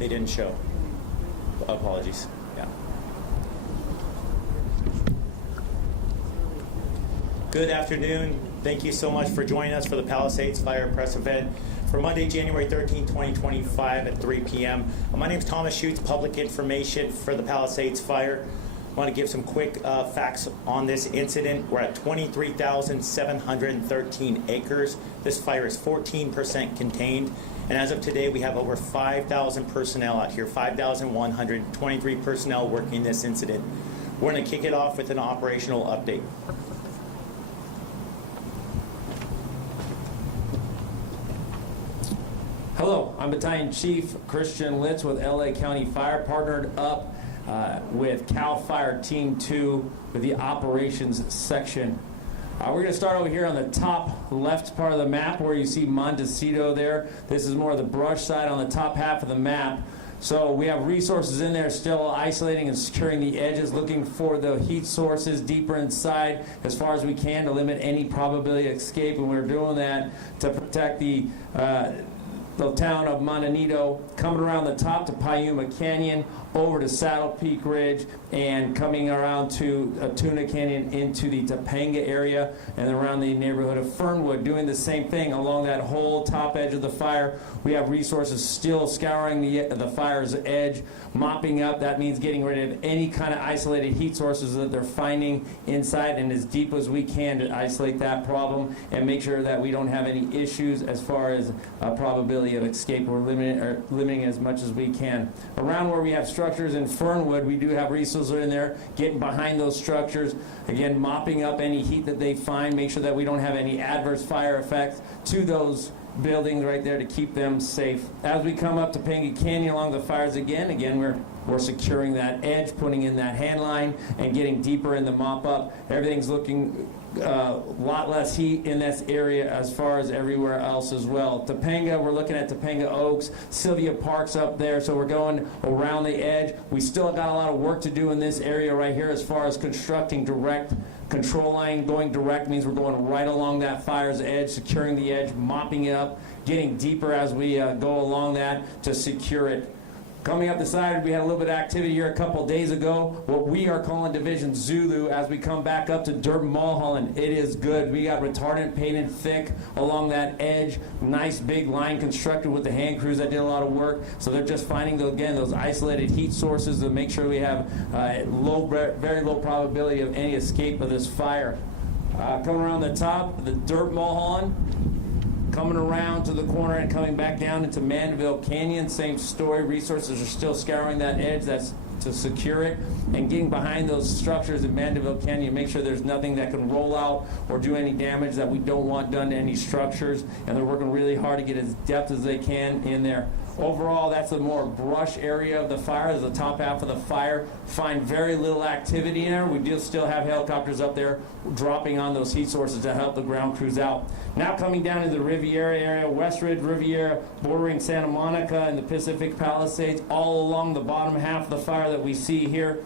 They didn't show. Apologies. Yeah. Good afternoon. Thank you so much for joining us for the Palisades Fire press event for Monday, January 13, 2025 at 3 p.m. My name is Thomas Schutz, Public Information for the Palisades Fire. I want to give some quick facts on this incident. We're at 23,713 acres. This fire is 14% contained. And as of today, we have over 5,000 personnel out here, 5,123 personnel working this incident. We're going to kick it off with an operational update. Hello, I'm Battalion Chief Christian Litz with LA County Fire, partnered up with CAL FIRE Team 2 with the operations section. We're going to start over here on the top left part of the map where you see Montecito there. This is more of the brush side on the top half of the map. So we have resources in there still isolating and securing the edges, looking for the heat sources deeper inside as far as we can to limit any probability of escape. And we're doing that to protect the town of Montecito, coming around the top to Piuma Canyon, over to Saddle Peak Ridge, and coming around to Tuna Canyon into the Topanga area and around the neighborhood of Fernwood, doing the same thing along that whole top edge of the fire. We have resources still scouring the fire's edge, mopping up. That means getting rid of any kind of isolated heat sources that they're finding inside, and as deep as we can to isolate that problem and make sure that we don't have any issues as far as probability of escape. We're limiting as much as we can. Around where we have structures in Fernwood, we do have resources in there, getting behind those structures, again, mopping up any heat that they find, make sure that we don't have any adverse fire effects to those buildings right there to keep them safe. As we come up to Topanga Canyon along the fires again, we're securing that edge, putting in that hand line, and getting deeper in the mop up. Everything's looking a lot less heat in this area as far as everywhere else as well. Topanga, we're looking at Topanga Oaks, Sylvia Park's up there, so we're going around the edge. We still got a lot of work to do in this area right here as far as constructing direct control line. Going direct means we're going right along that fire's edge, securing the edge, mopping it up, getting deeper as we go along that to secure it. Coming up the side, we had a little bit of activity here a couple days ago, what we are calling Division Zulu. As we come back up to Durban Mulholland, it is good. We got retardant painted thick along that edge, nice big line constructed with the hand crews that did a lot of work. So they're just finding, those isolated heat sources to make sure we have very low probability of any escape of this fire. Coming around the top, the Durban Mulholland, coming around to the corner and coming back down into Mandeville Canyon, same story. Resources are still scouring that edge. That's to secure it, and getting behind those structures in Mandeville Canyon, make sure there's nothing that can roll out or do any damage that we don't want done to any structures. And they're working really hard to get as depth as they can in there. Overall, that's the more brush area of the fire, is the top half of the fire. Find very little activity in there. We do still have helicopters up there dropping on those heat sources to help the ground crews out. Now coming down to the Riviera area, Westridge, Riviera, bordering Santa Monica and the Pacific Palisades, all along the bottom half of the fire that we see here,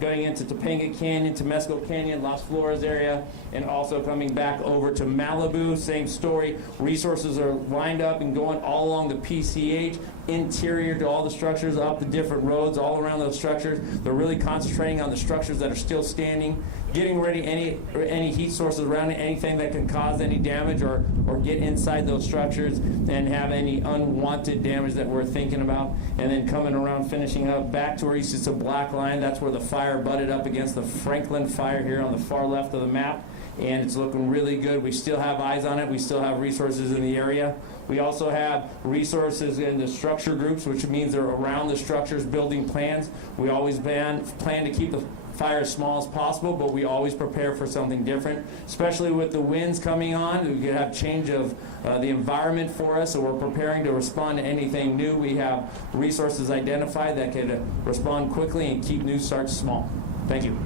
going into Topanga Canyon, Temesco Canyon, Las Flores area, and also coming back over to Malibu, same story. Resources are lined up and going all along the PCH, interior to all the structures, up the different roads, all around those structures. They're really concentrating on the structures that are still standing, getting ready any heat sources around it, anything that can cause any damage or get inside those structures and have any unwanted damage that we're thinking about. And then coming around, finishing up back to where you see it's a black line. That's where the fire butted up against the Franklin fire here on the far left of the map. And it's looking really good. We still have eyes on it. We still have resources in the area. We also have resources in the structure groups, which means they're around the structures building plans. We always plan to keep the fire as small as possible, but we always prepare for something different, especially with the winds coming on. We could have change of the environment for us, so we're preparing to respond to anything new. We have resources identified that could respond quickly and keep new starts small. Thank you.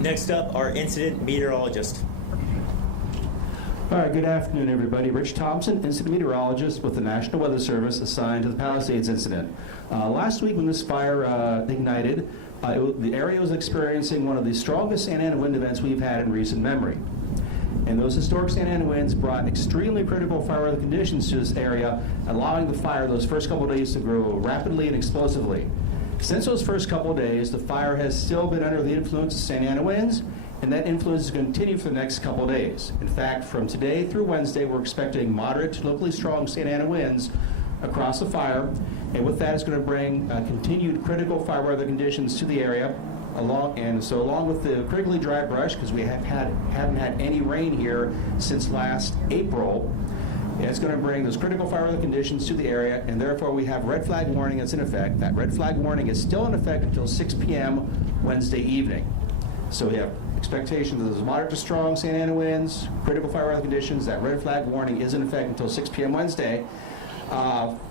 Next up, our incident meteorologist. All right, good afternoon, everybody. Rich Thompson, incident meteorologist with the National Weather Service assigned to the Palisades incident. Last week when this fire ignited, the area was experiencing one of the strongest Santa Ana wind events we've had in recent memory. And those historic Santa Ana winds brought extremely critical fire weather conditions to this area, allowing the fire those first couple of days to grow rapidly and explosively. Since those first couple of days, the fire has still been under the influence of Santa Ana winds, and that influence is going to continue for the next couple of days. In fact, from today through Wednesday, we're expecting moderate to locally strong Santa Ana winds across the fire, and with that, it's going to bring continued critical fire weather conditions to the area. Along with the critically dry brush, because we haven't had any rain here since last April, it's going to bring those critical fire weather conditions to the area, and therefore we have red flag warning that's in effect. That red flag warning is still in effect until 6 p.m. Wednesday evening. So we have expectations of those moderate to strong Santa Ana winds, critical fire weather conditions. That red flag warning is in effect until 6 p.m. Wednesday.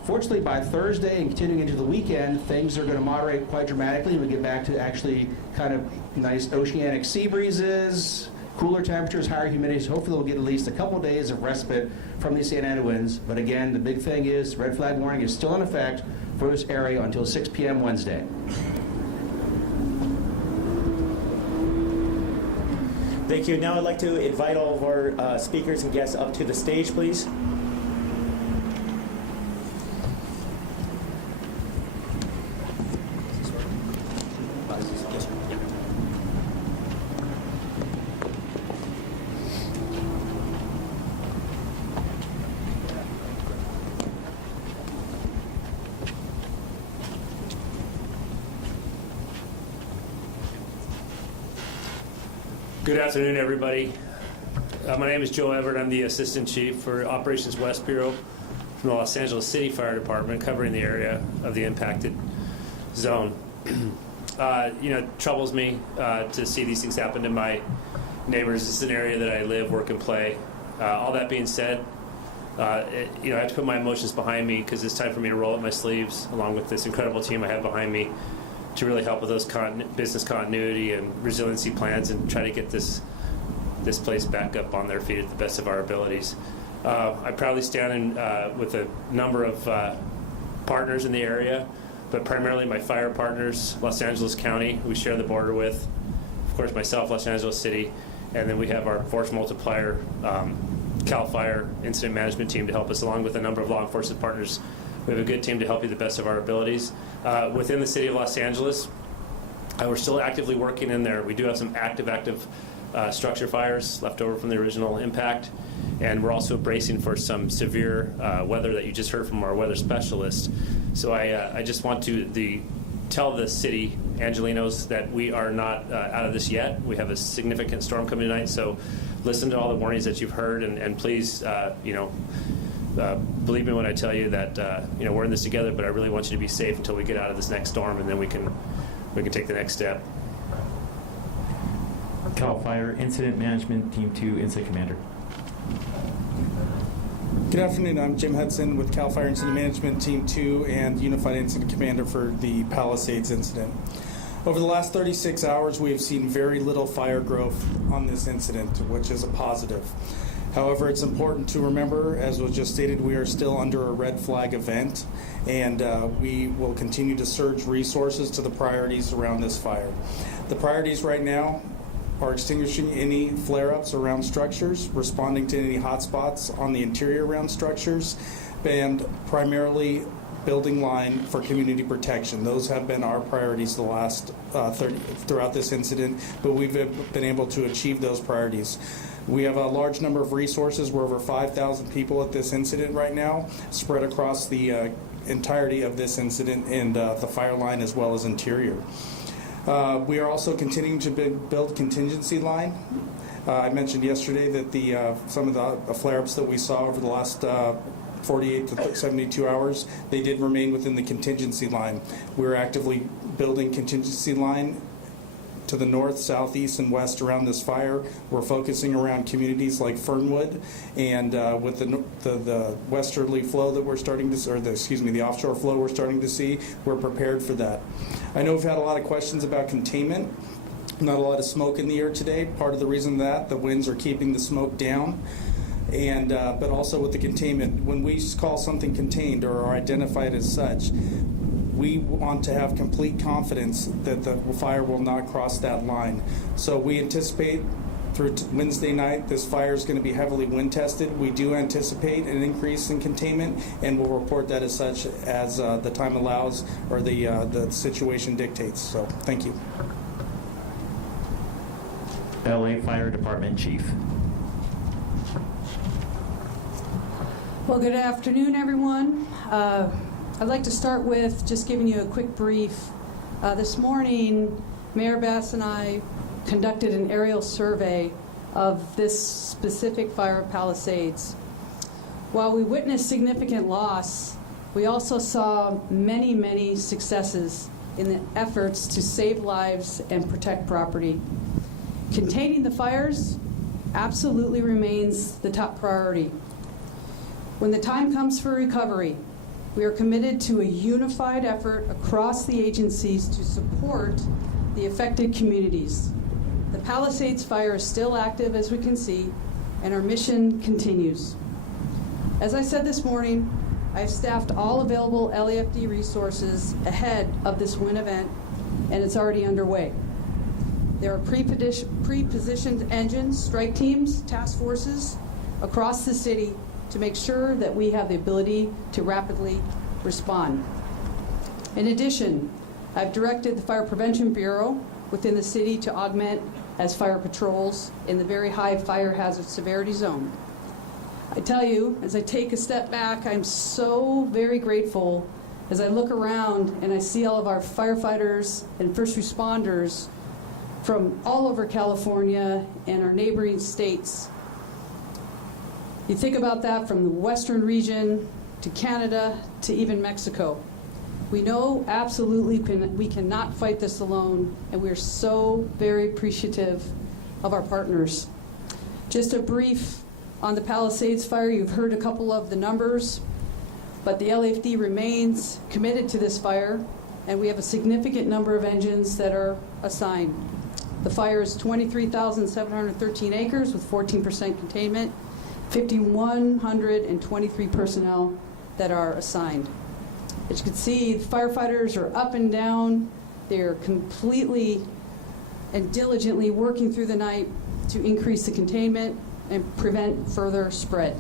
Fortunately, by Thursday and continuing into the weekend, things are going to moderate quite dramatically, and we get back to actually kind of nice oceanic sea breezes, cooler temperatures, higher humidity. So hopefully we'll get at least a couple of days of respite from these Santa Ana winds. But again, the big thing is red flag warning is still in effect for this area until 6 p.m. Wednesday. Thank you. Now I'd like to invite all of our speakers and guests up to the stage, please. Good afternoon, everybody. My name is Joe Everett. I'm the Assistant Chief for Operations West Bureau from the Los Angeles City Fire Department, covering the area of the impacted zone. It troubles me to see these things happen to my neighbors. This is an area that I live, work, and play. All that being said, I have to put my emotions behind me because it's time for me to roll up my sleeves, along with this incredible team I have behind me, to really help with those business continuity and resiliency plans and try to get this place back up on their feet at the best of our abilities. I proudly stand with a number of partners in the area, but primarily my fire partners, Los Angeles County, who we share the border with, of course myself, Los Angeles City, and then we have our force multiplier, CAL FIRE incident management team to help us, along with a number of law enforcement partners. We have a good team to help you the best of our abilities. Within the city of Los Angeles, we're still actively working in there. We do have some active structure fires left over from the original impact, and we're also bracing for some severe weather that you just heard from our weather specialist. So I just want to tell the city Angelinos that we are not out of this yet. We have a significant storm coming tonight, so listen to all the warnings that you've heard, and please, believe me when I tell you that we're in this together. But I really want you to be safe until we get out of this next storm, and then we can take the next step. CAL FIRE Incident Management Team 2 Incident Commander. Good afternoon. I'm Jim Hudson with CAL FIRE Incident Management Team 2 and Unified Incident Commander for the Palisades incident. Over the last 36 hours, we have seen very little fire growth on this incident, which is a positive. However, it's important to remember, as was just stated, we are still under a red flag event, and we will continue to surge resources to the priorities around this fire. The priorities right now are extinguishing any flare-ups around structures, responding to any hotspots on the interior around structures, and primarily building line for community protection. Those have been our priorities the last throughout this incident, but we've been able to achieve those priorities. We have a large number of resources. We're over 5,000 people at this incident right now, spread across the entirety of this incident and the fire line as well as interior. We are also continuing to build contingency line. I mentioned yesterday that some of the flare-ups that we saw over the last 48 to 72 hours, they did remain within the contingency line. We're actively building contingency line to the north, south, east, and west around this fire. We're focusing around communities like Fernwood, and with the westerly flow that we're starting to, the offshore flow we're starting to see, we're prepared for that. I know we've had a lot of questions about containment. Not a lot of smoke in the air today. Part of the reason that the winds are keeping the smoke down. And but also with the containment, when we call something contained or are identified as such, we want to have complete confidence that the fire will not cross that line. So we anticipate through Wednesday night. This fire is going to be heavily wind tested. We do anticipate an increase in containment, and we'll report that as such as the time allows or the situation dictates. So thank you. LA Fire Department Chief. Well, good afternoon, everyone. I'd like to start with just giving you a quick brief. This morning, Mayor Bass and I conducted an aerial survey of this specific fire at Palisades. While we witnessed significant loss, we also saw many, many successes in the efforts to save lives and protect property. Containing the fires absolutely remains the top priority. When the time comes for recovery, we are committed to a unified effort across the agencies to support the affected communities. The Palisades Fire is still active, as we can see, and our mission continues. As I said this morning, I've staffed all available LAFD resources ahead of this wind event, and it's already underway. There are pre-positioned engines, strike teams, task forces across the city to make sure that we have the ability to rapidly respond. In addition, I've directed the Fire Prevention Bureau within the city to augment as fire patrols in the very high fire hazard severity zone. I tell you, as I take a step back, I'm so very grateful as I look around and I see all of our firefighters and first responders from all over California and our neighboring states. You think about that from the western region to Canada to even Mexico. We know absolutely we cannot fight this alone, and we're so very appreciative of our partners. Just a brief on the Palisades Fire. You've heard a couple of the numbers, but the LAFD remains committed to this fire, and we have a significant number of engines that are assigned. The fire is 23,713 acres with 14% containment, 5,123 personnel that are assigned. As you can see, the firefighters are up and down. They're completely and diligently working through the night to increase the containment and prevent further spread.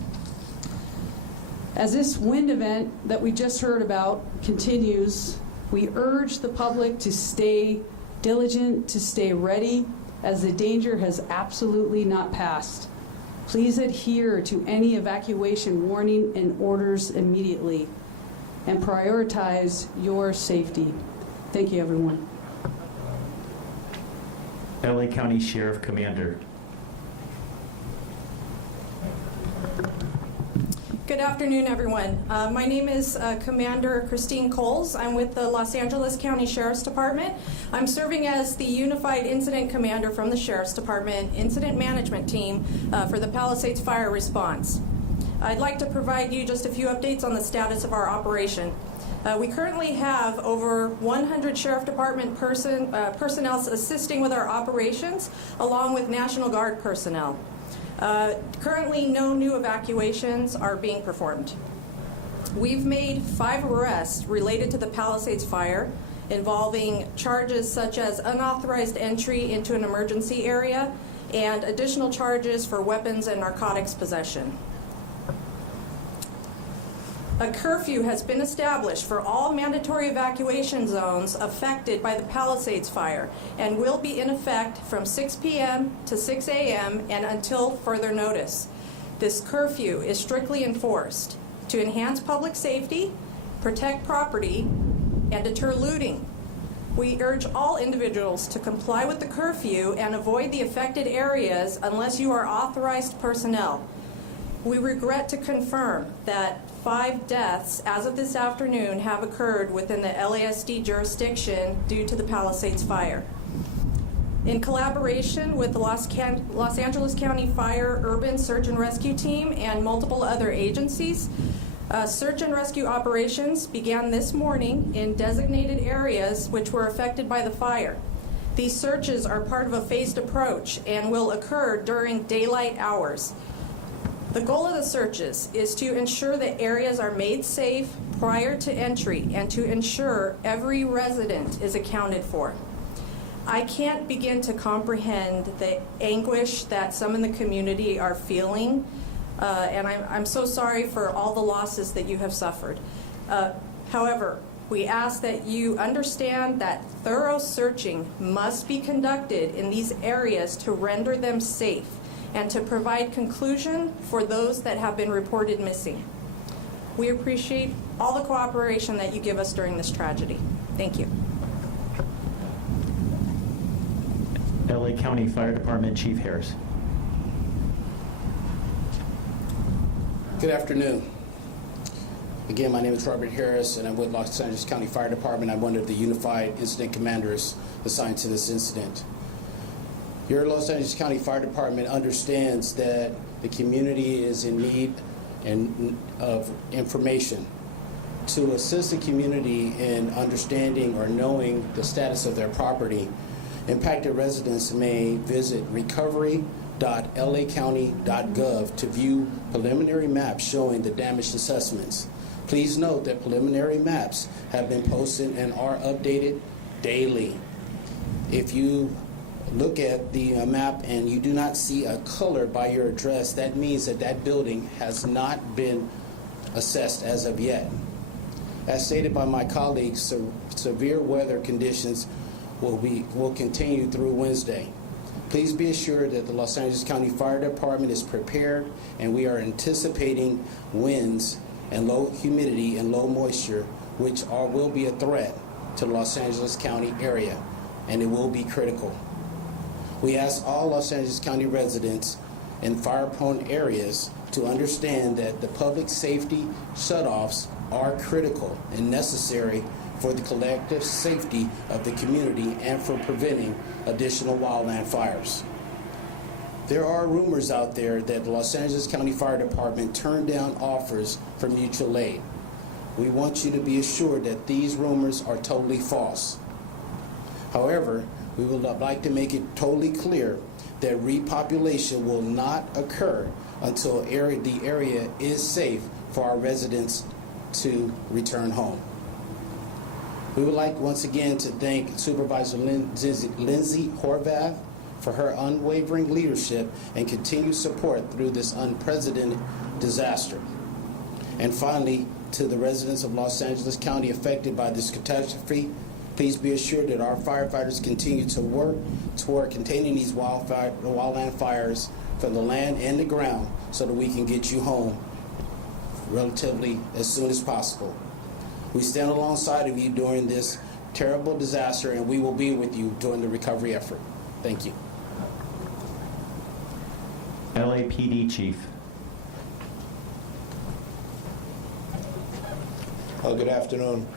As this wind event that we just heard about continues, we urge the public to stay diligent, to stay ready, as the danger has absolutely not passed. Please adhere to any evacuation warning and orders immediately, and prioritize your safety. Thank you, everyone. LA County Sheriff Commander. Good afternoon, everyone. My name is Commander Christine Coles. I'm with the Los Angeles County Sheriff's Department. I'm serving as the Unified Incident Commander from the Sheriff's Department Incident Management Team for the Palisades Fire Response. I'd like to provide you just a few updates on the status of our operation. We currently have over 100 Sheriff Department personnel assisting with our operations, along with National Guard personnel. Currently, no new evacuations are being performed. We've made 5 arrests related to the Palisades Fire, involving charges such as unauthorized entry into an emergency area and additional charges for weapons and narcotics possession. A curfew has been established for all mandatory evacuation zones affected by the Palisades Fire and will be in effect from 6 p.m. to 6 a.m. and until further notice. This curfew is strictly enforced to enhance public safety, protect property, and deter looting. We urge all individuals to comply with the curfew and avoid the affected areas unless you are authorized personnel. We regret to confirm that 5 deaths as of this afternoon have occurred within the LASD jurisdiction due to the Palisades Fire. In collaboration with the Los Angeles County Fire Urban Search and Rescue Team and multiple other agencies, search and rescue operations began this morning in designated areas which were affected by the fire. These searches are part of a phased approach and will occur during daylight hours. The goal of the searches is to ensure that areas are made safe prior to entry and to ensure every resident is accounted for. I can't begin to comprehend the anguish that some in the community are feeling, and I'm so sorry for all the losses that you have suffered. However, we ask that you understand that thorough searching must be conducted in these areas to render them safe and to provide conclusion for those that have been reported missing. We appreciate all the cooperation that you give us during this tragedy. Thank you. LA County Fire Department Chief Harris. Good afternoon. Again, my name is Robert Harris, and I'm with Los Angeles County Fire Department. I'm one of the Unified Incident Commanders assigned to this incident. Your Los Angeles County Fire Department understands that the community is in need of information. To assist the community in understanding or knowing the status of their property, impacted residents may visit recovery.lacounty.gov to view preliminary maps showing the damage assessments. Please note that preliminary maps have been posted and are updated daily. If you look at the map and you do not see a color by your address, that means that that building has not been assessed as of yet. As stated by my colleagues, severe weather conditions will continue through Wednesday. Please be assured that the Los Angeles County Fire Department is prepared, and we are anticipating winds and low humidity and low moisture, which will be a threat to the Los Angeles County area, and it will be critical. We ask all Los Angeles County residents in fire-prone areas to understand that the public safety shutoffs are critical and necessary for the collective safety of the community and for preventing additional wildland fires. There are rumors out there that the Los Angeles County Fire Department turned down offers for mutual aid. We want you to be assured that these rumors are totally false. However, we would like to make it totally clear that repopulation will not occur until the area is safe for our residents to return home. We would like once again to thank Supervisor Lindsay Horvath for her unwavering leadership and continued support through this unprecedented disaster. And finally, to the residents of Los Angeles County affected by this catastrophe, please be assured that our firefighters continue to work toward containing these wildland fires from the land and the ground so that we can get you home relatively as soon as possible. We stand alongside of you during this terrible disaster, and we will be with you during the recovery effort. Thank you. LAPD Chief. Well, good afternoon.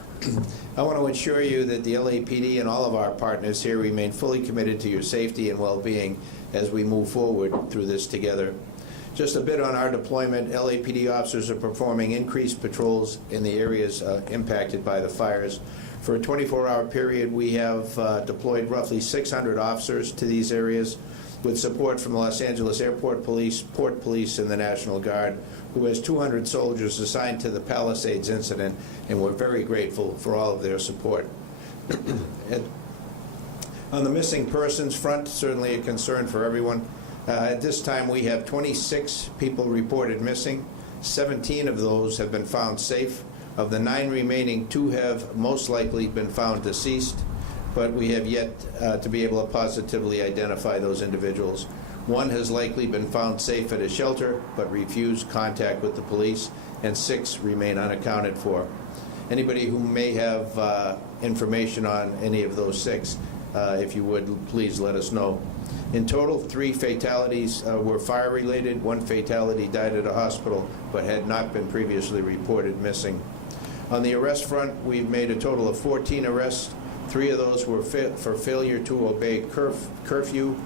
I want to assure you that the LAPD and all of our partners here remain fully committed to your safety and well-being as we move forward through this together. Just a bit on our deployment. LAPD officers are performing increased patrols in the areas impacted by the fires. For a 24-hour period, we have deployed roughly 600 officers to these areas with support from Los Angeles Airport Police, Port Police, and the National Guard, who has 200 soldiers assigned to the Palisades incident, and we're very grateful for all of their support. On the missing persons front, certainly a concern for everyone. At this time, we have 26 people reported missing. 17 of those have been found safe. Of the 9 remaining, 2 have most likely been found deceased, but we have yet to be able to positively identify those individuals. 1 has likely been found safe at a shelter, but refused contact with the police, and 6 remain unaccounted for. Anybody who may have information on any of those 6, if you would, please let us know. In total, 3 fatalities were fire-related. 1 fatality died at a hospital, but had not been previously reported missing. On the arrest front, we've made a total of 14 arrests. 3 of those were for failure to obey curfew,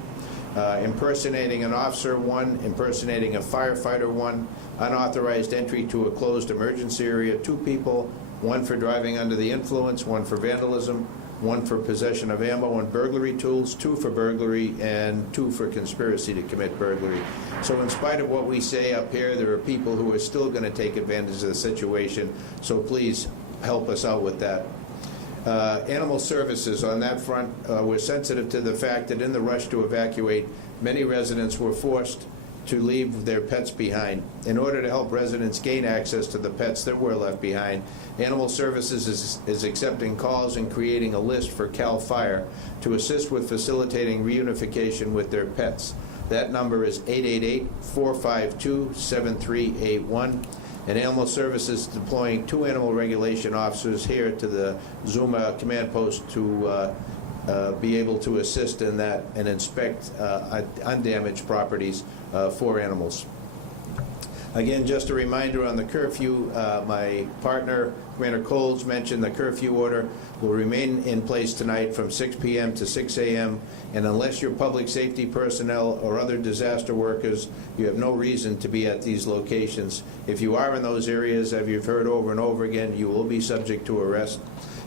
impersonating an officer 1, impersonating a firefighter 1, unauthorized entry to a closed emergency area 2 people, 1 for driving under the influence, 1 for vandalism, 1 for possession of ammo and burglary tools, 2 for burglary, and 2 for conspiracy to commit burglary. So in spite of what we say up here, there are people who are still going to take advantage of the situation, so please help us out with that. Animal services on that front were sensitive to the fact that in the rush to evacuate, many residents were forced to leave their pets behind. In order to help residents gain access to the pets that were left behind, Animal Services is accepting calls and creating a list for CAL FIRE to assist with facilitating reunification with their pets. That number is 888-452-7381. And Animal Services is deploying 2 animal regulation officers here to the Zuma command post to be able to assist in that and inspect undamaged properties for animals. Again, just a reminder on the curfew, my partner, Commander Coles, mentioned the curfew order will remain in place tonight from 6 p.m. to 6 a.m. And unless you're public safety personnel or other disaster workers, you have no reason to be at these locations. If you are in those areas, as you've heard over and over again, you will be subject to arrest.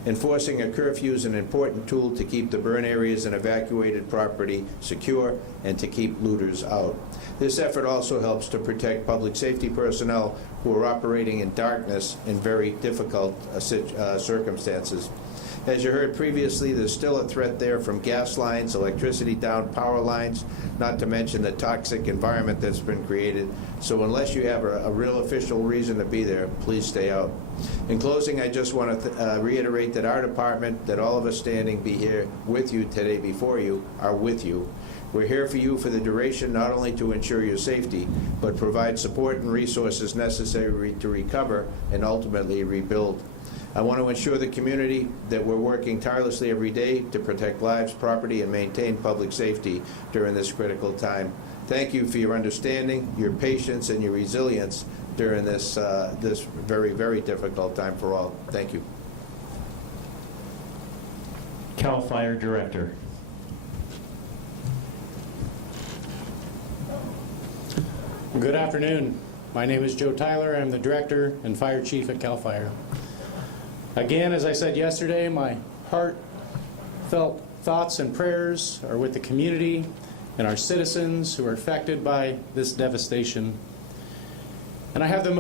Enforcing a curfew is an important tool to keep the burn areas and evacuated property secure and to keep looters out. This effort also helps to protect public safety personnel who are operating in darkness in very difficult circumstances. As you heard previously, there's still a threat there from gas lines, electricity down power lines, not to mention the toxic environment that's been created. So unless you have a real official reason to be there, please stay out. In closing, I just want to reiterate that our department, that all of us standing be here with you today before you, are with you. We're here for you for the duration, not only to ensure your safety, but provide support and resources necessary to recover and ultimately rebuild. I want to ensure the community that we're working tirelessly every day to protect lives, property, and maintain public safety during this critical time. Thank you for your understanding, your patience, and your resilience during this very, very difficult time for all. Thank you. CAL FIRE Director. Good afternoon. My name is Joe Tyler. I'm the Director and Fire Chief at CAL FIRE. Again, as I said yesterday, my heartfelt thoughts and prayers are with the community and our citizens who are affected by this devastation. And I have the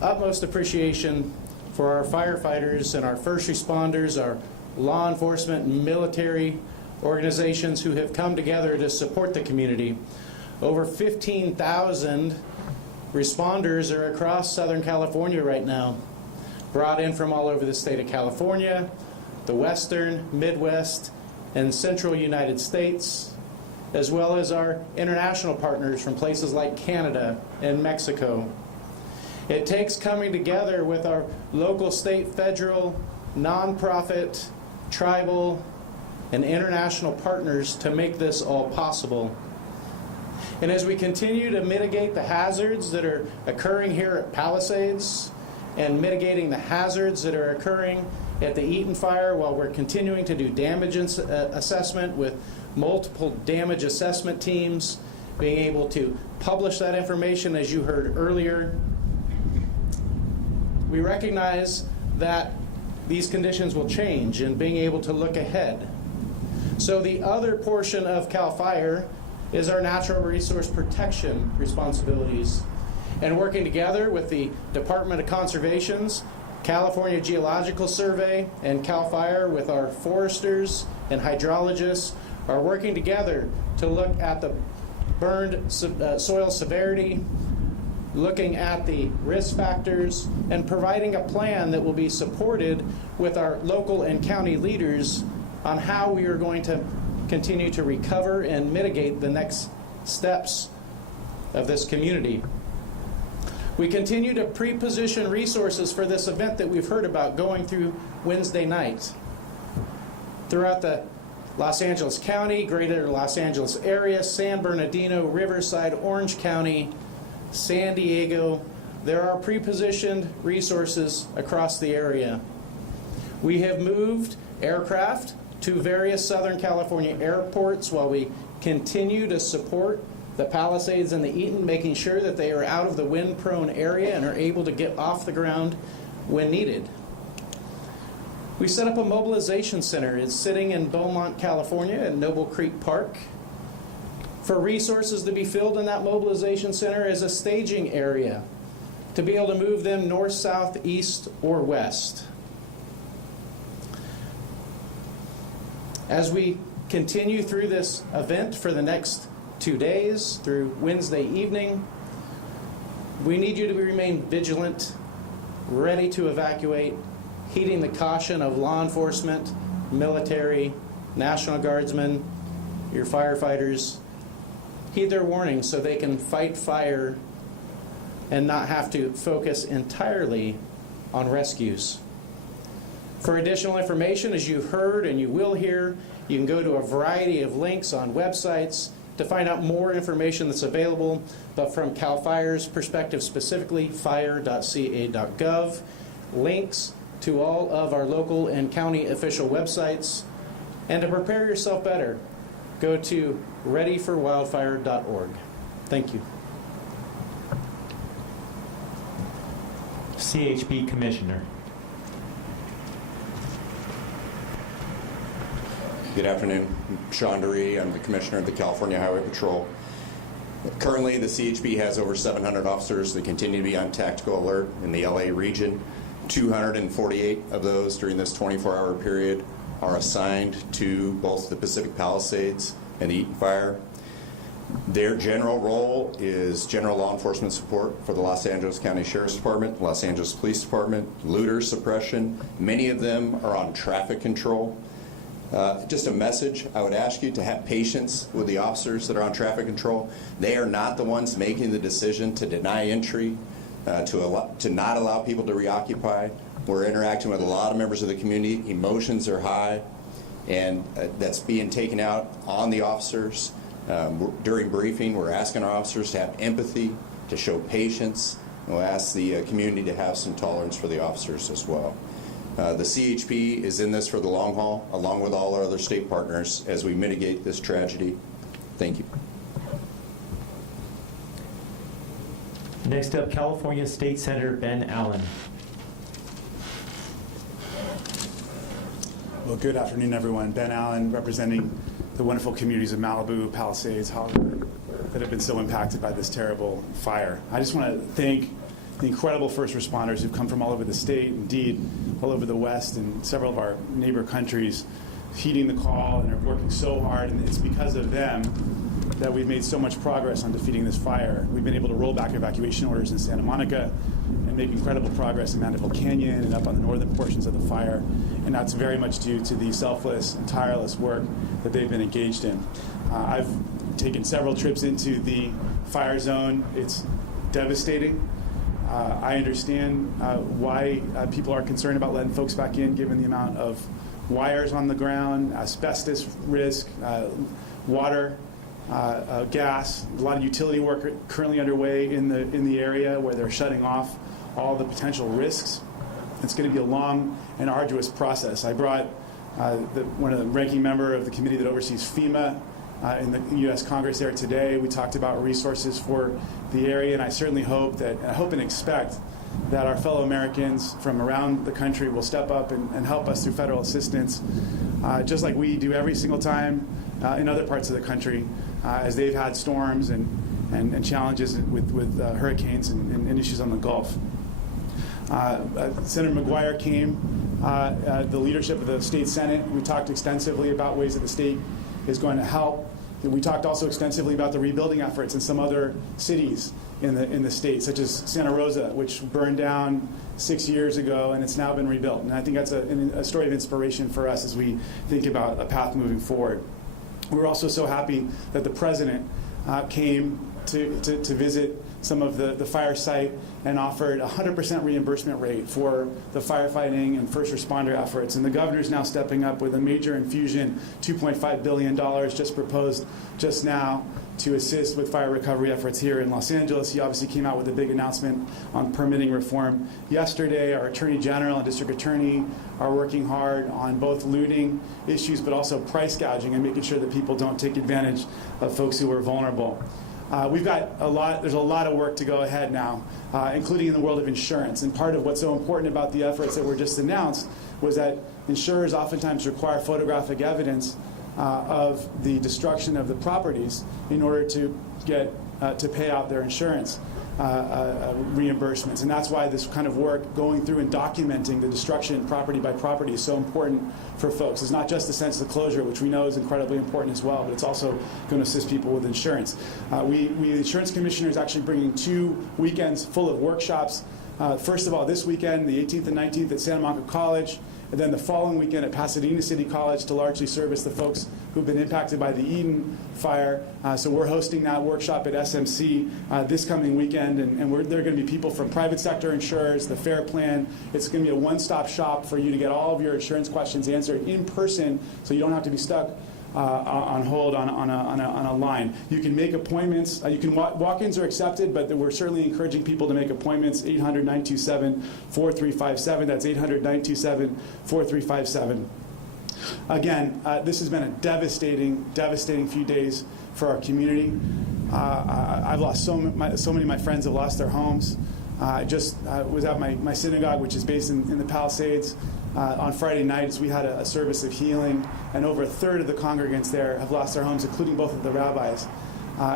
utmost appreciation for our firefighters and our first responders, our law enforcement and military organizations who have come together to support the community. Over 15,000 responders are across Southern California right now, brought in from all over the state of California, the Western, Midwest, and Central United States, as well as our international partners from places like Canada and Mexico. It takes coming together with our local, state, federal, nonprofit, tribal, and international partners to make this all possible. And as we continue to mitigate the hazards that are occurring here at Palisades and mitigating the hazards that are occurring at the Eaton Fire while we're continuing to do damage assessment with multiple damage assessment teams, being able to publish that information as you heard earlier, we recognize that these conditions will change and being able to look ahead. So the other portion of CAL FIRE is our natural resource protection responsibilities. And working together with the Department of Conservation's California Geological Survey and CAL FIRE with our foresters and hydrologists are working together to look at the burned soil severity, looking at the risk factors, and providing a plan that will be supported with our local and county leaders on how we are going to continue to recover and mitigate the next steps of this community. We continue to pre-position resources for this event that we've heard about going through Wednesday night. Throughout the Los Angeles County, greater Los Angeles area, San Bernardino, Riverside, Orange County, San Diego, there are pre-positioned resources across the area. We have moved aircraft to various Southern California airports while we continue to support the Palisades and the Eaton, making sure that they are out of the wind-prone area and are able to get off the ground when needed. We set up a mobilization center. It's sitting in Beaumont, California at Noble Creek Park. For resources to be filled in that mobilization center as a staging area to be able to move them north, south, east, or west. As we continue through this event for the next 2 days through Wednesday evening, we need you to remain vigilant, ready to evacuate, heeding the caution of law enforcement, military, National Guardsmen, your firefighters. Heed their warnings so they can fight fire and not have to focus entirely on rescues. For additional information, as you've heard and you will hear, you can go to a variety of links on websites to find out more information that's available, but from CAL FIRE's perspective specifically, fire.ca.gov, links to all of our local and county official websites. And to prepare yourself better, go to readyforwildfire.org. Thank you. CHP Commissioner. Good afternoon. I'm Sean DeRee. I'm the Commissioner of the California Highway Patrol. Currently, the CHP has over 700 officers that continue to be on tactical alert in the LA region. 248 of those during this 24-hour period are assigned to both the Pacific Palisades and the Eaton Fire. Their general role is general law enforcement support for the Los Angeles County Sheriff's Department, Los Angeles Police Department, looter suppression. Many of them are on traffic control. Just a message, I would ask you to have patience with the officers that are on traffic control. They are not the ones making the decision to deny entry, to not allow people to reoccupy. We're interacting with a lot of members of the community. Emotions are high, and that's being taken out on the officers. During briefing, we're asking our officers to have empathy, to show patience, and we'll ask the community to have some tolerance for the officers as well. The CHP is in this for the long haul, along with all our other state partners, as we mitigate this tragedy. Thank you. Next up, California State Senator Ben Allen. Well, good afternoon, everyone. Ben Allen, representing the wonderful communities of Malibu, Palisades, Hollywood, that have been so impacted by this terrible fire. I just want to thank the incredible first responders who've come from all over the state, indeed all over the West and several of our neighbor countries, heeding the call and are working so hard, and it's because of them that we've made so much progress on defeating this fire. We've been able to roll back evacuation orders in Santa Monica and make incredible progress in Mandeville Canyon and up on the northern portions of the fire, and that's very much due to the selfless and tireless work that they've been engaged in. I've taken several trips into the fire zone. It's devastating. I understand why people are concerned about letting folks back in, given the amount of wires on the ground, asbestos risk, water, gas. A lot of utility work currently underway in the area where they're shutting off all the potential risks. It's going to be a long and arduous process. I brought one of the ranking member of the committee that oversees FEMA in the U.S. Congress there today. We talked about resources for the area, and I certainly hope and expect that our fellow Americans from around the country will step up and help us through federal assistance, just like we do every single time in other parts of the country, as they've had storms and challenges with hurricanes and issues on the Gulf. Senator McGuire came, the leadership of the state Senate. We talked extensively about ways that the state is going to help. We talked also extensively about the rebuilding efforts in some other cities in the state, such as Santa Rosa, which burned down 6 years ago, and it's now been rebuilt. And I think that's a story of inspiration for us as we think about a path moving forward. We're also so happy that the president came to visit some of the fire site and offered a 100% reimbursement rate for the firefighting and first responder efforts. And the governor's now stepping up with a major infusion, $2.5 billion just proposed just now to assist with fire recovery efforts here in Los Angeles. He obviously came out with a big announcement on permitting reform yesterday. Our Attorney General and District Attorney are working hard on both looting issues but also price gouging and making sure that people don't take advantage of folks who are vulnerable. We've got there's a lot of work to go ahead now, including in the world of insurance. And part of what's so important about the efforts that were just announced was that insurers oftentimes require photographic evidence of the destruction of the properties in order to get to pay out their insurance. reimbursements. And that's why this kind of work, going through and documenting the destruction property by property, is so important for folks. It's not just the sense of closure, which we know is incredibly important as well, but it's also going to assist people with insurance. The Insurance Commissioner is actually bringing 2 weekends full of workshops. First of all, this weekend, the 18th and 19th at Santa Monica College, and then the following weekend at Pasadena City College to largely service the folks who've been impacted by the Eden fire. So we're hosting that workshop at SMC this coming weekend, and there are going to be people from private sector insurers, the FAIR Plan. It's going to be a one-stop shop for you to get all of your insurance questions answered in person, so you don't have to be stuck on hold on a line. You can make appointments. Walk-ins are accepted, but we're certainly encouraging people to make appointments. 800-927-4357. That's 800-927-4357. Again, this has been a devastating few days for our community. I've lost so many of my friends have lost their homes. I just was at my synagogue, which is based in the Palisades. On Friday nights, we had a service of healing, and over a third of the congregants there have lost their homes, including both of the rabbis.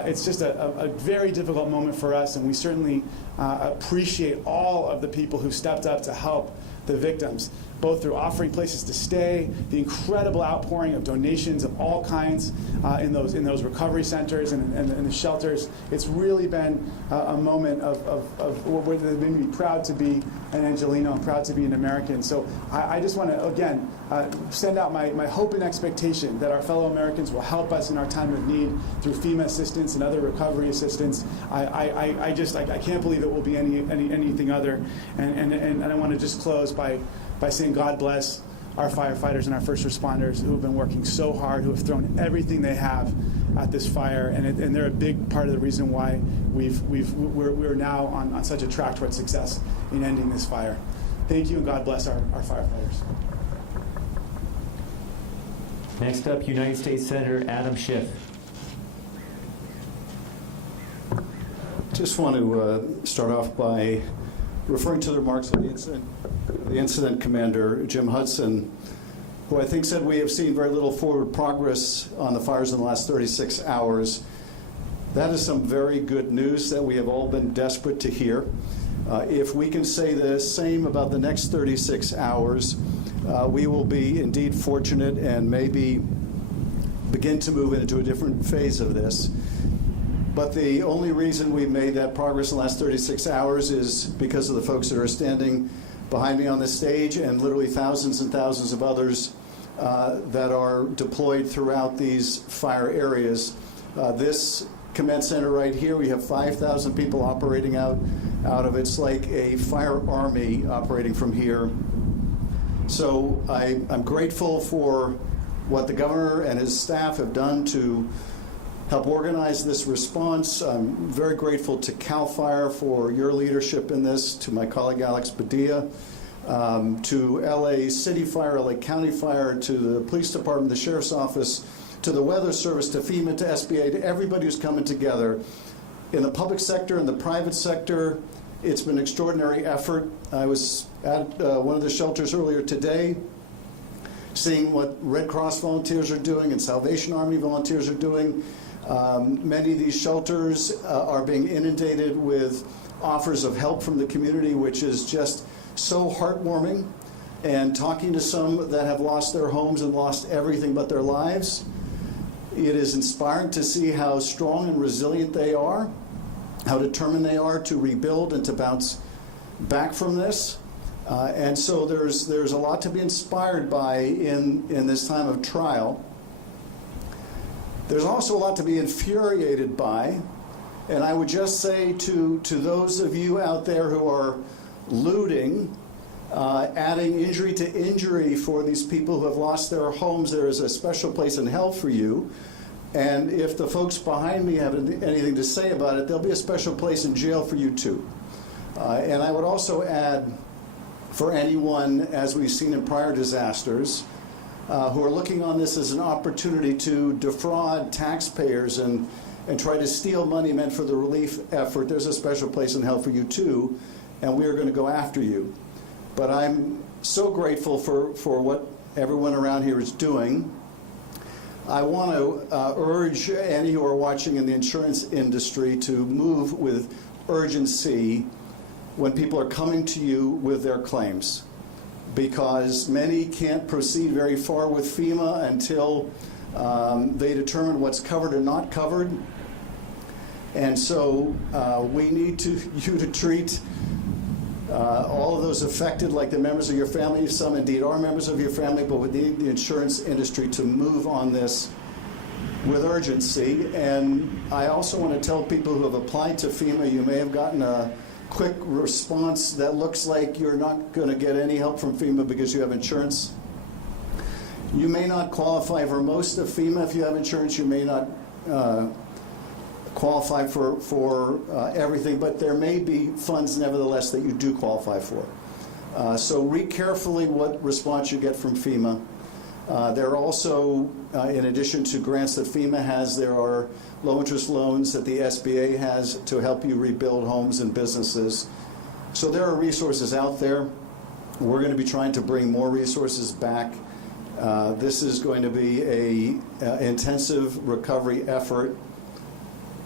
It's just a very difficult moment for us, and we certainly appreciate all of the people who stepped up to help the victims, both through offering places to stay, the incredible outpouring of donations of all kinds in those recovery centers and the shelters. It's really been a moment of where they made me proud to be an Angelino and proud to be an American. So I just want to, again, send out my hope and expectation that our fellow Americans will help us in our time of need through FEMA assistance and other recovery assistance. I can't believe it will be anything other. And I want to just close by saying God bless our firefighters and our first responders who have been working so hard, who have thrown everything they have at this fire, and they're a big part of the reason why we're now on such a track toward success in ending this fire. Thank you, and God bless our firefighters. Next up, United States Senator Adam Schiff. Just want to start off by referring to the remarks of the incident commander, Jim Hudson, who I think said we have seen very little forward progress on the fires in the last 36 hours. That is some very good news that we have all been desperate to hear. If we can say the same about the next 36 hours, we will be indeed fortunate and maybe begin to move into a different phase of this. But the only reason we've made that progress in the last 36 hours is because of the folks that are standing behind me on the stage and literally thousands and thousands of others that are deployed throughout these fire areas. This command center right here, we have 5,000 people operating out of it. It's like a fire army operating from here. So I'm grateful for what the governor and his staff have done to help organize this response. I'm very grateful to CAL FIRE for your leadership in this, to my colleague Alex Padilla, to LA City Fire, LA County Fire, to the police department, the sheriff's office, to the weather service, to FEMA, to SBA, to everybody who's coming together. In the public sector and the private sector, it's been an extraordinary effort. I was at one of the shelters earlier today, seeing what Red Cross volunteers are doing and Salvation Army volunteers are doing. Many of these shelters are being inundated with offers of help from the community, which is just so heartwarming. And talking to some that have lost their homes and lost everything but their lives, it is inspiring to see how strong and resilient they are, how determined they are to rebuild and to bounce back from this. And so there's a lot to be inspired by in this time of trial. There's also a lot to be infuriated by, and I would just say to those of you out there who are looting, adding injury to injury for these people who have lost their homes, there is a special place in hell for you. And if the folks behind me have anything to say about it, there'll be a special place in jail for you too. And I would also add, for anyone, as we've seen in prior disasters, who are looking on this as an opportunity to defraud taxpayers and try to steal money meant for the relief effort, there's a special place in hell for you too, and we are going to go after you. But I'm so grateful for what everyone around here is doing. I want to urge any who are watching in the insurance industry to move with urgency when people are coming to you with their claims, because many can't proceed very far with FEMA until they determine what's covered or not covered. And so we need you to treat all of those affected like the members of your family. Some indeed are members of your family, but we need the insurance industry to move on this with urgency. And I also want to tell people who have applied to FEMA, you may have gotten a quick response that looks like you're not going to get any help from FEMA because you have insurance. You may not qualify for most of FEMA. If you have insurance, you may not qualify for everything, but there may be funds nevertheless that you do qualify for. So read carefully what response you get from FEMA. There are also, in addition to grants that FEMA has, there are low-interest loans that the SBA has to help you rebuild homes and businesses. So there are resources out there. We're going to be trying to bring more resources back. This is going to be an intensive recovery effort.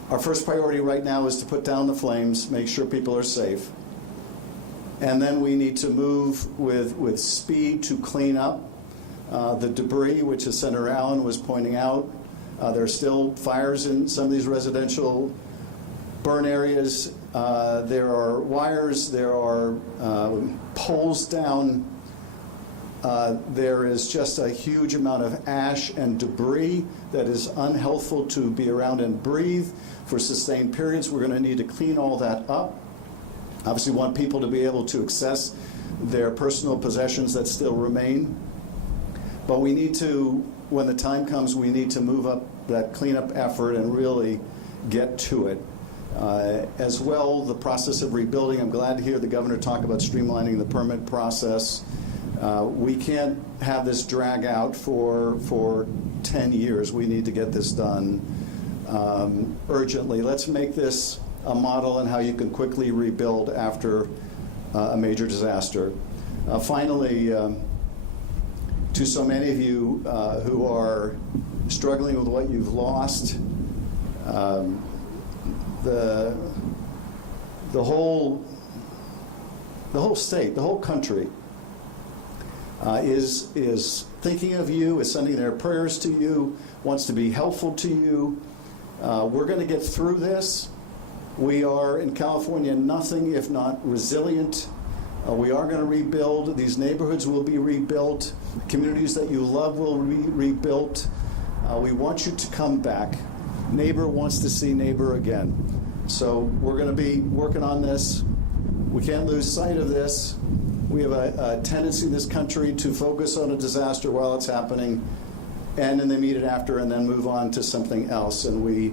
Our first priority right now is to put down the flames, make sure people are safe. And then we need to move with speed to clean up the debris, which, as Senator Allen was pointing out, there are still fires in some of these residential burn areas. There are wires, there are poles down. There is just a huge amount of ash and debris that is unhealthful to be around and breathe for sustained periods. We're going to need to clean all that up. Obviously, we want people to be able to access their personal possessions that still remain. But we need to, when the time comes, we need to move up that cleanup effort and really get to it. As well, the process of rebuilding, I'm glad to hear the governor talk about streamlining the permit process. We can't have this drag out for 10 years. We need to get this done urgently. Let's make this a model on how you can quickly rebuild after a major disaster. Finally, to so many of you who are struggling with what you've lost, the whole state, the whole country is thinking of you, is sending their prayers to you, wants to be helpful to you. We're going to get through this. We are in California nothing if not resilient. We are going to rebuild. These neighborhoods will be rebuilt. Communities that you love will be rebuilt. We want you to come back. Neighbor wants to see neighbor again. So we're going to be working on this. We can't lose sight of this. We have a tendency in this country to focus on a disaster while it's happening and then meet it after and then move on to something else. And we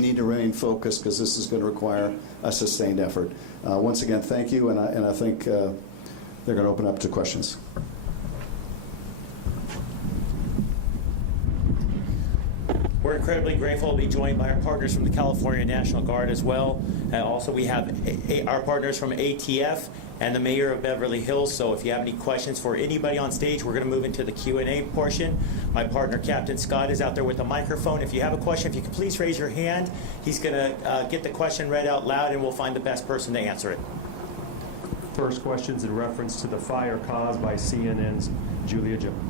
need to remain focused because this is going to require a sustained effort. Once again, thank you, and I think they're going to open up to questions. We're incredibly grateful to be joined by our partners from the California National Guard as well. Also, we have our partners from ATF and the Mayor of Beverly Hills. So if you have any questions for anybody on stage, we're going to move into the Q&A portion. My partner, Captain Scott, is out there with a microphone. If you have a question, if you could please raise your hand. He's going to get the question read out loud, and we'll find the best person to answer it. First question's in reference to the fire caused by CNN's Julia Jones.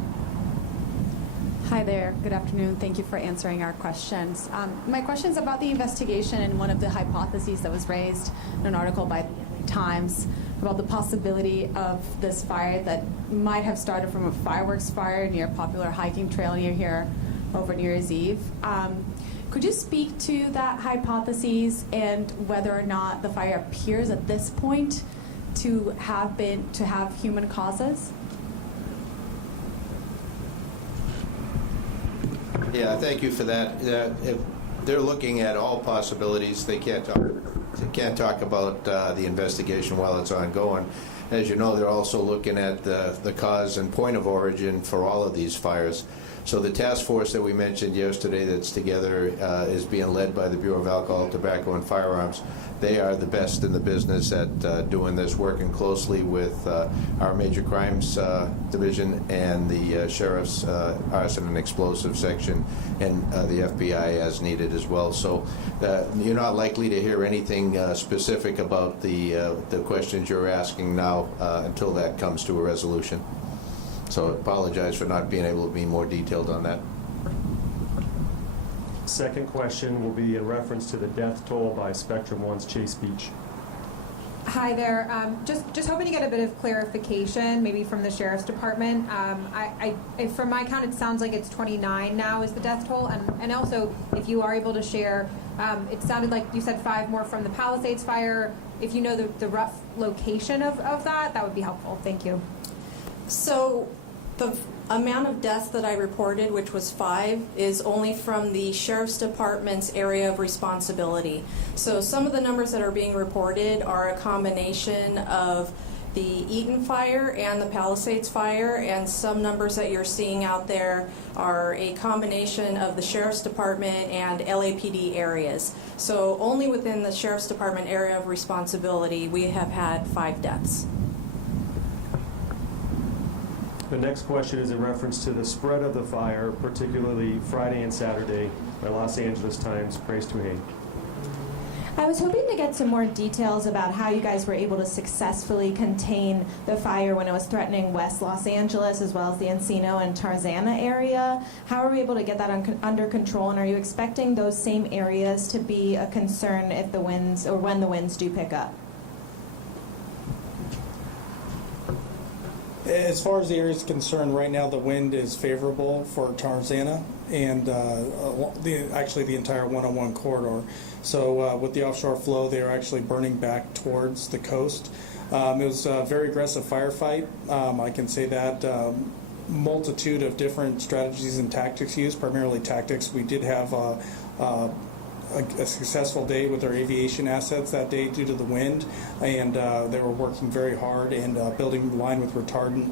Hi there. Good afternoon. Thank you for answering our questions. My question is about the investigation and one of the hypotheses that was raised in an article by Times about the possibility of this fire that might have started from a fireworks fire near a popular hiking trail near here over New Year's Eve. Could you speak to that hypothesis and whether or not the fire appears at this point to have human causes? Yeah, thank you for that. If they're looking at all possibilities. They can't talk about the investigation while it's ongoing. as you know, they're also looking at the cause and point of origin for all of these fires. So the task force that we mentioned yesterday that's together is being led by the Bureau of Alcohol, Tobacco, and Firearms. They are the best in the business at doing this, working closely with our Major Crimes Division and the Sheriff's Arson and Explosive Section and the FBI as needed as well. So you're not likely to hear anything specific about the questions you're asking now until that comes to a resolution. So I apologize for not being able to be more detailed on that. Second question will be in reference to the death toll by Spectrum 1's Chase Beach. Hi there. Just hoping to get a bit of clarification, maybe from the Sheriff's Department. From my count, it sounds like it's 29 now is the death toll. And also, if you are able to share, it sounded like you said 5 more from the Palisades Fire. If you know the rough location of that would be helpful. Thank you. So the amount of deaths that I reported, which was 5, is only from the Sheriff's Department's area of responsibility. So some of the numbers that are being reported are a combination of the Eaton Fire and the Palisades Fire, and some numbers that you're seeing out there are a combination of the Sheriff's Department and LAPD areas. So only within the Sheriff's Department area of responsibility we have had 5 deaths. The next question is in reference to the spread of the fire, particularly Friday and Saturday by Los Angeles Times. Praise to Hank. I was hoping to get some more details about how you guys were able to successfully contain the fire when it was threatening West Los Angeles as well as the Encino and Tarzana area. How are we able to get that under control, and are you expecting those same areas to be a concern if the winds or when the winds do pick up? As far as the area is concerned, right now the wind is favorable for Tarzana and actually the entire 101 corridor. So with the offshore flow, they are actually burning back towards the coast. It was a very aggressive firefight. I can say that. Multitude of different strategies and tactics used, primarily tactics. We did have a successful day with our aviation assets that day due to the wind, and they were working very hard and building the line with retardant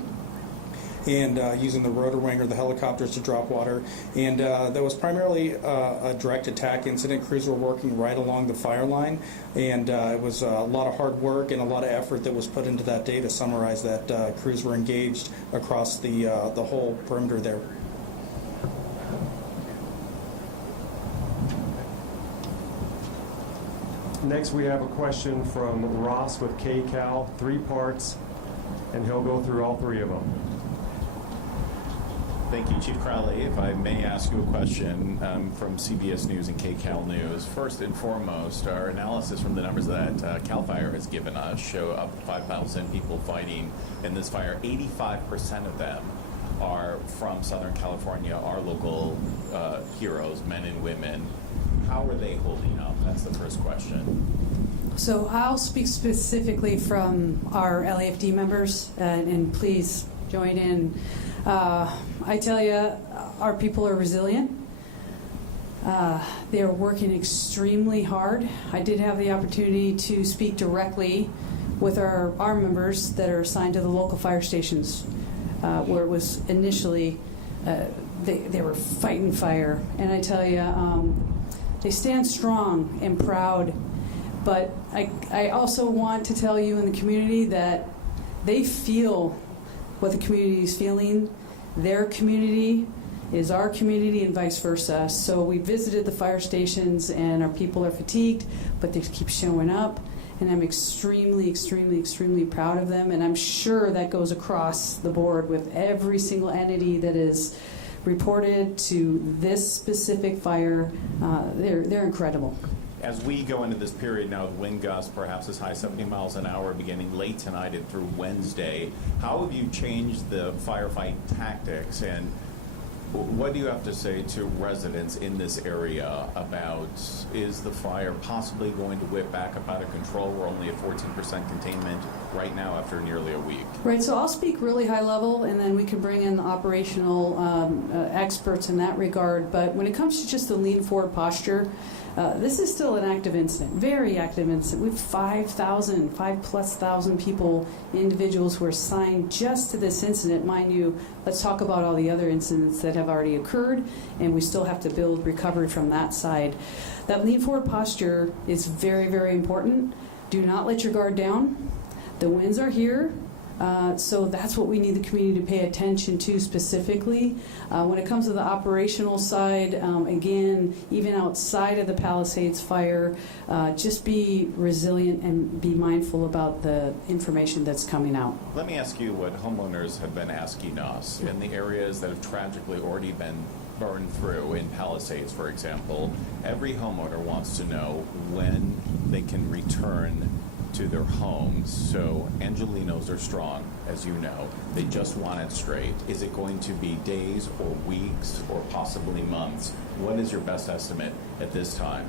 and using the rotor wing or the helicopters to drop water. And that was primarily a direct attack incident. Crews were working right along the fire line, and it was a lot of hard work and a lot of effort that was put into that day. To summarize that, crews were engaged across the whole perimeter there. Next, we have a question from Ross with KCAL, 3 parts, and he'll go through all 3 of them. Thank you, Chief Crowley. If I may ask you a question from CBS News and KCAL News. First and foremost, our analysis from the numbers that CAL FIRE has given us show up 5,000 people fighting in this fire. 85% of them are from Southern California, our local heroes, men and women. How are they holding up? That's the first question. So I'll speak specifically from our LAFD members, and please join in. I tell you, our people are resilient. They are working extremely hard. I did have the opportunity to speak directly with our members that are assigned to the local fire stations, where it was initially, they were fighting fire. And I tell you, they stand strong and proud. But I also want to tell you in the community that they feel what the community is feeling. Their community is our community and vice versa. So we visited the fire stations, and our people are fatigued, but they keep showing up. And I'm extremely, extremely, extremely proud of them. And I'm sure that goes across the board with every single entity that is reported to this specific fire. They're incredible. As we go into this period now with wind gusts perhaps as high as 70 miles an hour beginning late tonight and through Wednesday, how have you changed the firefight tactics, and what do you have to say to residents in this area about, is the fire possibly going to whip back up out of control? We're only at 14% containment right now after nearly a week. Right, so I'll speak really high level, and then we can bring in the operational experts in that regard. But when it comes to just the lean forward posture, This is still an active incident, very active incident. We have 5,000 people, individuals who are assigned just to this incident. Mind you, let's talk about all the other incidents that have already occurred, and we still have to build recovery from that side. That lean forward posture is very, very important. Do not let your guard down. The winds are here. So that's what we need the community to pay attention to specifically. When it comes to the operational side, again, even outside of the Palisades Fire, just be resilient and be mindful about the information that's coming out. Let me ask you what homeowners have been asking us in the areas that have tragically already been burned through. In Palisades, for example, every homeowner wants to know when they can return to their homes. So Angelinos are strong, as you know. They just want it straight. Is it going to be days or weeks or possibly months? What is your best estimate at this time?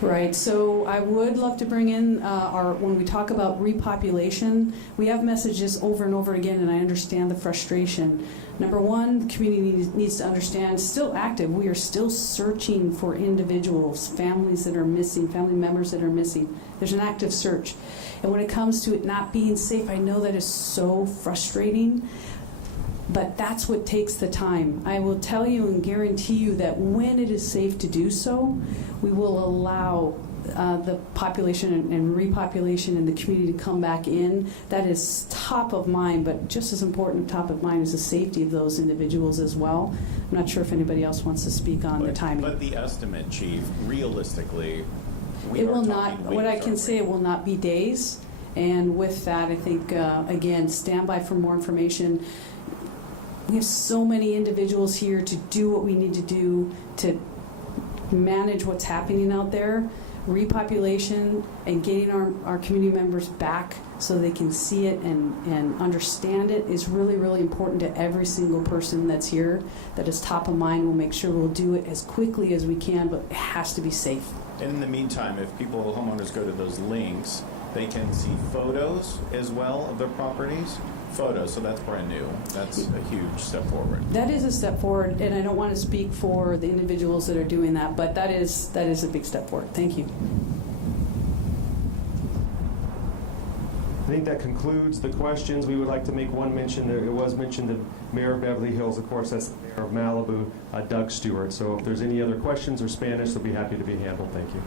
Right, so I would love to bring in when we talk about repopulation, we have messages over and over again, and I understand the frustration. Number one, the community needs to understand, it's still active. We are still searching for individuals, families that are missing, family members that are missing. There's an active search. And when it comes to it not being safe, I know that is so frustrating, but that's what takes the time. I will tell you and guarantee you that when it is safe to do so, we will allow the population and repopulation in the community to come back in. That is top of mind, but just as important top of mind is the safety of those individuals as well. I'm not sure if anybody else wants to speak on the timing. But the estimate, Chief, realistically, it will not, what I can say, it will not be days. And with that, I think, again, stand by for more information. We have so many individuals here to do what we need to do to manage what's happening out there. Repopulation and getting our community members back so they can see it and understand it is really, really important to every single person that's here. That is top of mind. We'll make sure we'll do it as quickly as we can, but it has to be safe. And in the meantime, if homeowners go to those links, they can see photos as well of their properties. Photos, so that's brand new. That's a huge step forward. That is a step forward, and I don't want to speak for the individuals that are doing that, but that is a big step forward. Thank you. I think that concludes the questions. We would like to make one mention. It was mentioned that Mayor of Beverly Hills, of course, that's the Mayor of Malibu, Doug Stewart. So if there's any other questions or Spanish, they'll be happy to be handled. Thank you.